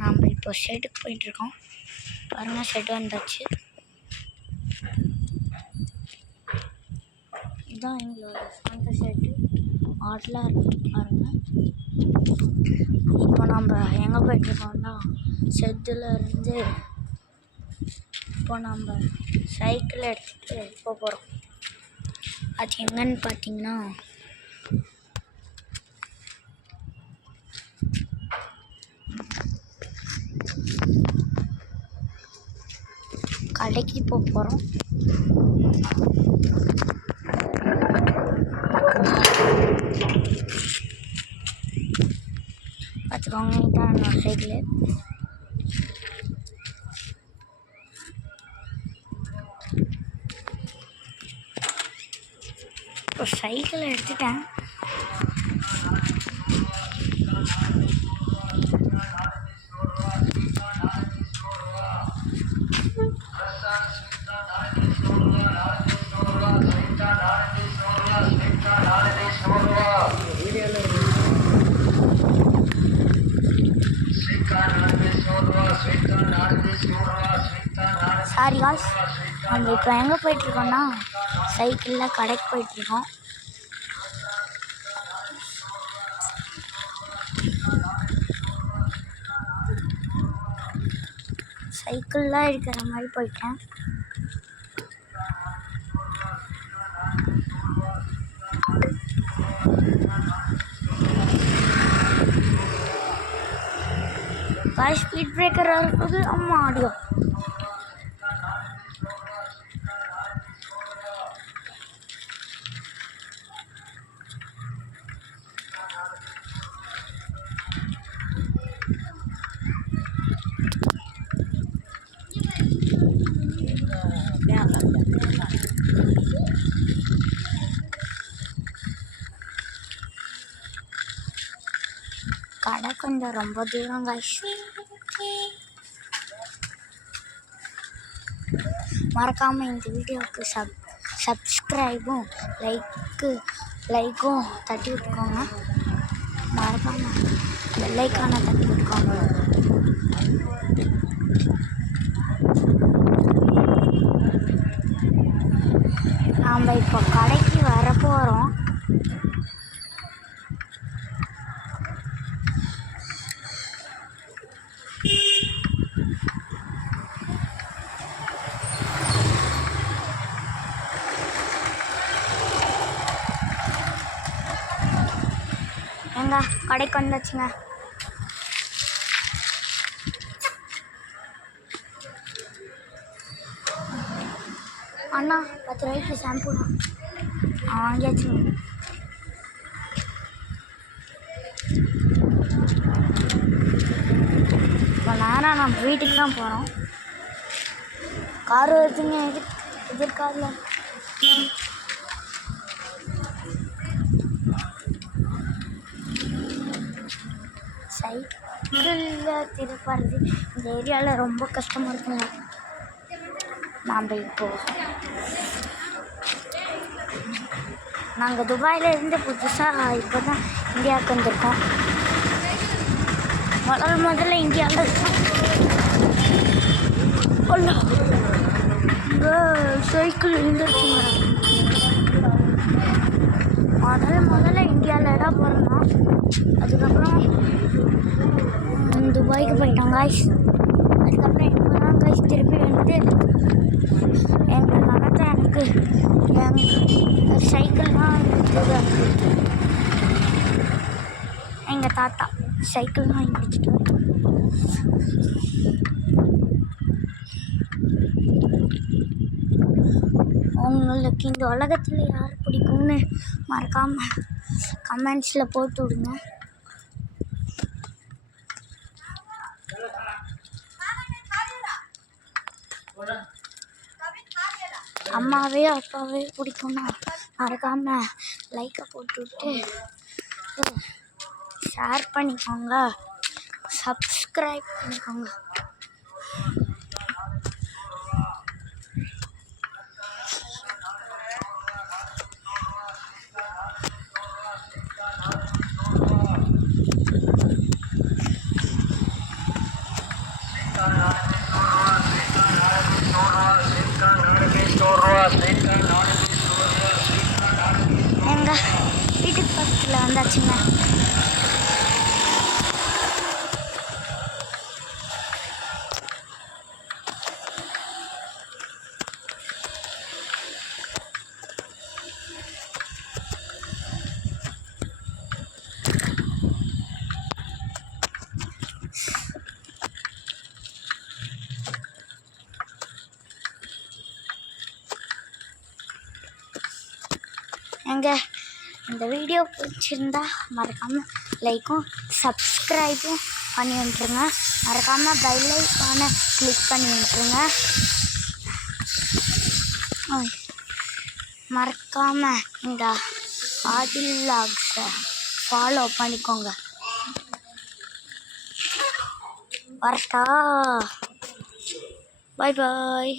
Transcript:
நாம் இப்போ ஷெட்டுக்கு போயிட்டுருக்கோம். பாருங்கள், ஷெட் வந்தாச்சு. இதுதான் எங்களோட சொந்த ஷெட்டு. ஆடலாக இருக்குது பாருங்கள். இப்போ நம்ம எங்கே போயிட்டுருக்கோம்னா ஷெட்டில் இருந்து இப்போ நம்ம சைக்கிள் எடுத்துகிட்டு போகிறோம். அது எங்கன்னு பார்த்தீங்கன்னா கடைக்கு போகிறோம். பார்த்துக்கோங்க, இதான் என்னோட சைக்கிள். இப்போ சைக்கிளை எடுத்துட்டேன். சாரி காய்ஸ், நம்ம இப்போ எங்கே போயிட்டுருக்கோம்னா சைக்கிளில் கடைக்கு போயிட்டுருக்கோம். சைக்கிள்லாம் இருக்கிற மாதிரி போயிட்டேன். காய்ஸ், ஸ்பீட் பிரேக்கர் இருக்குது. அம்மா ஆடியோ கடை கொஞ்சம் ரொம்ப தூரம் காய்ஸ். மறக்காமல் இந்த வீடியோவுக்கு சப்ஸ்கிரைபும் லைக்கும் தட்டி விட்டுக்கோங்க. மறக்காமல் பெல் ஐகானை தட்டி விட்டுக்கோங்க. நாம் இப்போ கடைக்கு வர போகிறோம். எங்க கடைக்கு வந்தாச்சுங்க. அண்ணா 10 ரூபாய்க்கு ஷாம்பு வாங்கியாச்சு. இப்போ நேரம் நம்ம வீட்டுக்கு தான் போகிறோம். கார் வருதுங்க எதிர்காலில். சைக்கிளில் திருப்பாடுறது இந்த ஏரியாவில் ரொம்ப கஷ்டமாக இருக்குங்க. நாம் நாங்கள் துபாயில் இருந்து புதுசாக இப்போ தான் இந்தியாவுக்கு வந்திருக்கோம். முதல்ல இந்தியாவில் இருக்கோம். இங்கே சைக்கிள் இருந்துருச்சுங்க. முதல்ல இந்தியாவில் இடம் போகிறோம். அதுக்கப்புறம் துபாய்க்கு போயிட்டோம் காய்ஸ். அதுக்கப்புறம் இப்போ தான் காய்ஸ் திருப்பி வந்து எங்கள் நடத்த எனக்கு சைக்கிள்லாம் எங்கள் தாத்தா சைக்கிள் வாங்கி கொடுத்துட்டு உங்களுக்கு இந்த உலகத்தில் யார் பிடிக்கும்னு மறக்காமல் கமெண்ட்ஸில் போட்டு விடுங்க. அம்மாவே அப்பாவே பிடிக்கும்னா மறக்காமல் லைக்கை போட்டுவிட்டு ஷேர் பண்ணிக்கோங்க, சப்ஸ்கிரைப் பண்ணிக்கோங்க. வந்தாச்சுங்க. எங்க இந்த வீடியோ பிடிச்சிருந்தா மறக்காமல் லைக்கும் சப்ஸ்கிரைபும் பண்ணி விட்டுருங்க. மறக்காமல் பெல் ஐகானை கிளிக் பண்ணி விட்டுருங்க. மறக்காமல் இந்த ஆதில் விலாக்ஸை ஃபாலோ பண்ணிக்கோங்க. வரட்டா? பாய் பாய்.